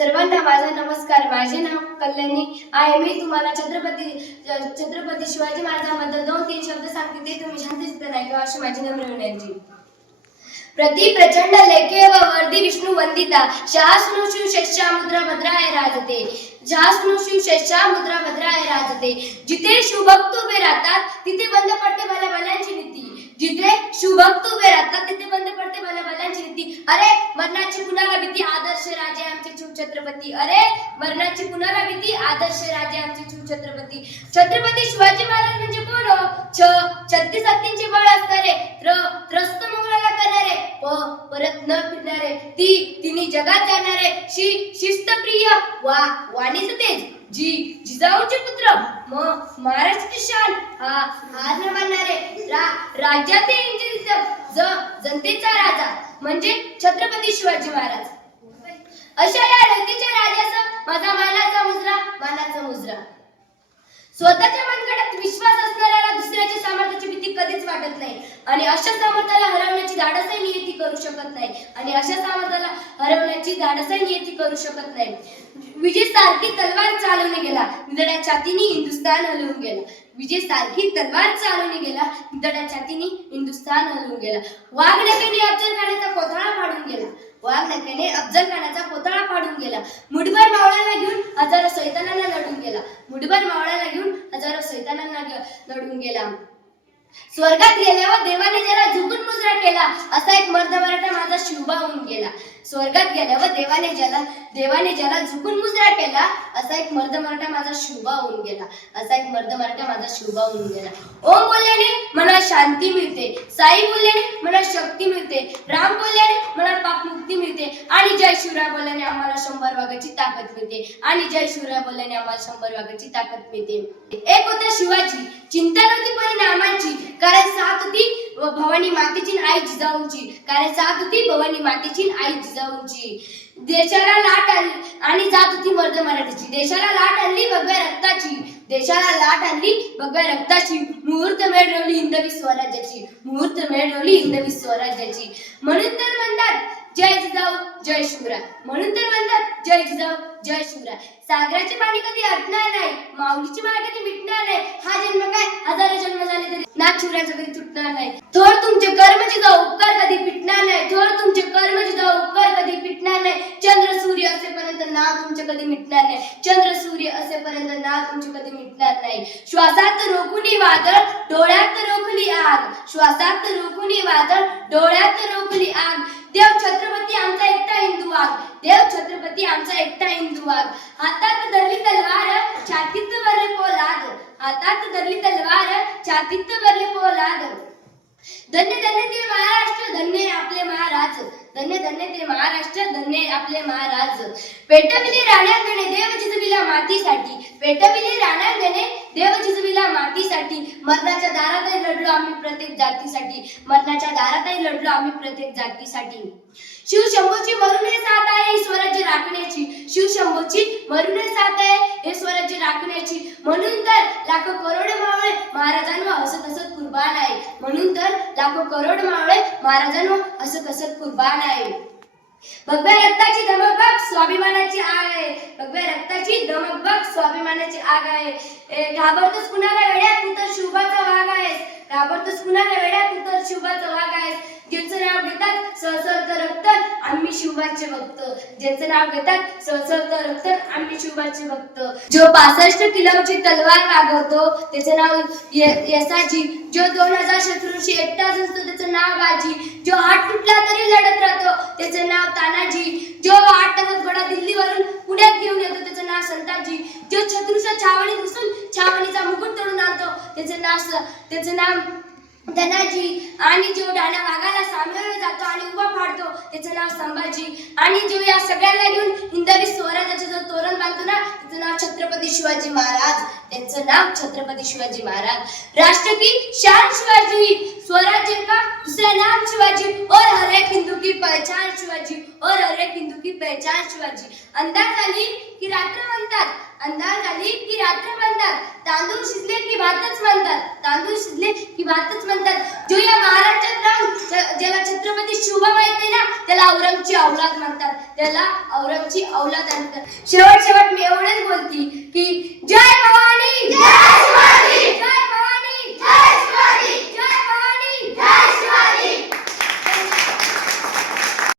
सर्वांना माझा नमस्कार. माझे नाव कल्याणी आहे. मी तुम्हाला छत्रपती छत्रपती शिवाजी महाराजांबद्दल दोन तीन शब्द सांगते. ते तुम्ही शांतचित्त ऐका अशी माझी नम्र विनंती. प्रति प्रचंड लेखे व वर्दी विष्णू वंदिता. शास्नु शिव शस्या मुद्रा भद्राय राजते. शास्नु शिव शस्या मुद्रा भद्राय राजते. जिथे शिवभक्त उभे राहतात तिथे बंद पडते मला बलांची नीती. जिथे शिवभक्त उभे राहतात तिथे बंद पडते मला बलांची नीती. अरे मरणाची कुणाला भीती आदर्श छत्रपती. अरे मरणाची पुनरावृत्ती आदर्श राजे आमचे छू छत्रपती. छत्रपती शिवाजी महाराज म्हणजे कोण हो? छ छत्तीस हत्तींचे बळ असणारे त्र त्रस्त मोगलाला करणारे प परत न फिरणारे ती तिने जगात जाणारे शी शिस्तप्रिय वा वाणीच तेज जी जिजाऊचे पुत्र म महाराष्ट्र शान हा हार न मानणारे रा राज्यातील इंजिन ज जनतेचा राजा म्हणजे छत्रपती शिवाजी महाराज. अशा या रयतेच्या राजाचा माझा मानाचा मुजरा मानाचा मुजरा. स्वतःच्या मनगडात विश्वास असणाऱ्याला दुसऱ्याच्या सामर्थ्याची भीती कधीच वाटत नाही. आणि अशा सामर्थ्याला हरवण्याची धाडसही नियती करू शकत नाही. आणि अशा सामर्थ्याला हरवण्याची धाडसही नियती करू शकत नाही. विजय सारखी तलवार चालवणे गेला. निधड्या छातीने हिंदुस्थान हलवून गेला. विजय सारखी तलवार चालवणे गेला. निधड्या छातीने हिंदुस्थान हलवून गेला. वाघ नखेने अफजल खानाचा कोथळा फाडून गेला. वाघ नखेने अफजल खानाचा कोथळा गेला. मुठभर मावळ्याला घेऊन हजारो सैतानांना लढून गेला. मुठभर मावळ्याला घेऊन हजारो सैतानांना लढून गेला. स्वर्गात गेल्यावर देवाने ज्याला झुकून मुजरा केला असा एक मर्द मराठा माझा शिवबा होऊन गेला. स्वर्गात गेल्यावर देवाने ज्याला देवाने ज्याला झुकून मुजरा केला असा एक मर्द मराठा माझा शिवबा होऊन गेला. असा एक मर्द मराठा माझा शिवबा होऊन गेला. ओम बोलल्याने मला शांती मिळते. साई बोलल्याने मला शक्ती मिळते. राम बोलल्याने मला जय शिवराय बोलल्याने आम्हाला शंभर वागाची ताकद मिळते. आणि जय शिवराय बोलल्याने आम्हाला शंभर वागाची ताकद मिळते. एक होता शिवाजी चिंता नव्हती परिणामांची. कारण सात होती भवानी मातेची आई जिजाऊंची. कारण सात होती भवानी मातेची आई जिजाऊंची. देशाला लाट आली आणि जात होती मर्द मराठीची. देशाला लाट आणली भगव्या रक्ताची. देशाला लाट आणली भगव्या रक्ताची. मुहूर्त मेळ हिंदवी स्वराज्याची. मुहूर्त मेळ हिंदवी स्वराज्याची. म्हणून तर जिजाऊ जय शिवराय. म्हणून तर म्हणतात जय जिजाऊ जय शिवराय. सागराचे पाणी कधी अटणार नाही माऊलीची माळ कधी मिटणार नाही हा जन्म काय? हजारो जन्म झाले तरी नाथ शिवरायचं कधी तुटणार नाही. थोर तुमचे कर्म जिजाऊ उपकार कधी पिटणार नाही. थोर तुमचे कर्म जिजाऊ उपकार कधी पिटणार नाही. चंद्र सूर्य असेपर्यंत ना तुमचे कधी मिटणार नाही. चंद्र सूर्य असेपर्यंत ना तुमचे कधी मिटणार नाही. श्वासात रोखुनी वादळ डोळ्यात रोखली आग. श्वासात रोखुनी वादळ डोळ्यात रोखली आग. देव छत्रपती आमचा एकटा हिंदू वाघ देव छत्रपती आमचा एकटा हिंदू वाघ हातात धरली तलवार छातीत भरले पोलाद. हातात धरली तलवार छातीत भरले पोलाद. धन्य धन्य ते महाराष्ट्र धन्य आपले महाराज. धन्य धन्य ते महाराष्ट्र धन्य आपले महाराज. पेटविले राणांगणे देव जिजविला मातीसाठी. पेटविले राणांगणे देव जिजविला मातीसाठी. मरणाच्या दारातही लढलो आम्ही प्रत्येक जातीसाठी. मरणाच्या दारातही लढलो आम्ही प्रत्येक जातीसाठी. शिव शंभूची मरून हे साथ आहे ही स्वराज्य राखण्याची. शिव शंभूची मरून हे साथ आहे हे स्वराज्य राखण्याची. म्हणून तर लाखो करोड मावळे महाराजांवर हसत हसत कुर्बान आहे म्हणून तर लाखो करोड मावळे महाराजांनो असं कसं कुर्बान आहे? भगव्या रक्ताची धमक बघ स्वाभिमानाची आग आहे. भगव्या रक्ताची धमक बघ स्वाभिमानाची आग आहे. ए, घाबरतोस कुणाला वेड्या? तू तर शिवबाचा भाग आहेस. घाबरतोस कुणाला वेड्या? तू तर शिवबाचा भाग आहेस. ज्याचं नाव घेतात सहसर आम्ही शिवबाचे भक्त. ज्याचं नाव घेतात सहसळत रक्त आम्ही शिवबाचे भक्त. जो पासष्ट किलोची तलवार वागवतो त्याचं नाव यसाजी. जो दोन हजार शत्रूंशी एकटाच असतो त्याचं नाव बाजी. जो हात तुटला तरी लढत राहतो त्याचं नाव तानाजी. जो आठ तासात घोडा दिल्लीवरून पुण्यात घेऊन येतो त्याचं नाव संताजी. जो शत्रूच्या छावणीत घुसून छावणीचा मुकुट तोडून आणतो त्याचं नाव स- त्याचं नाव धनाजी. आणि जो डाण्या वाघाला सामोरे जातो आणि उभा फाडतो त्याचं नाव संभाजी. आणि जीव या सगळ्यांना घेऊन हिंदवी स्वराज्याचं जो तोरण बांधतो ना त्याचं नाव छत्रपती शिवाजी महाराज. त्यांचं नाव छत्रपती शिवाजी महाराज. राष्ट्र की शान शिवाजी स्वराज्य का? दूसरा नाम शिवाजी. और हर एक हिंदू की पहचान शिवाजी. और हर एक पहचान की रात्र म्हणतात. अंधार झाली की रात्र म्हणतात. तांदूळ शिजले की भातच म्हणतात. तांदूळ शिजले की भातच म्हणतात. जो या महाराष्ट्रात राहून ज्याला छत्रपती शिवबा माहिती ना त्याला औरंगची औलाद म्हणतात. त्याला औरंगची औलाद म्हणतात शेवट शेवट मी एवढेच बोलती की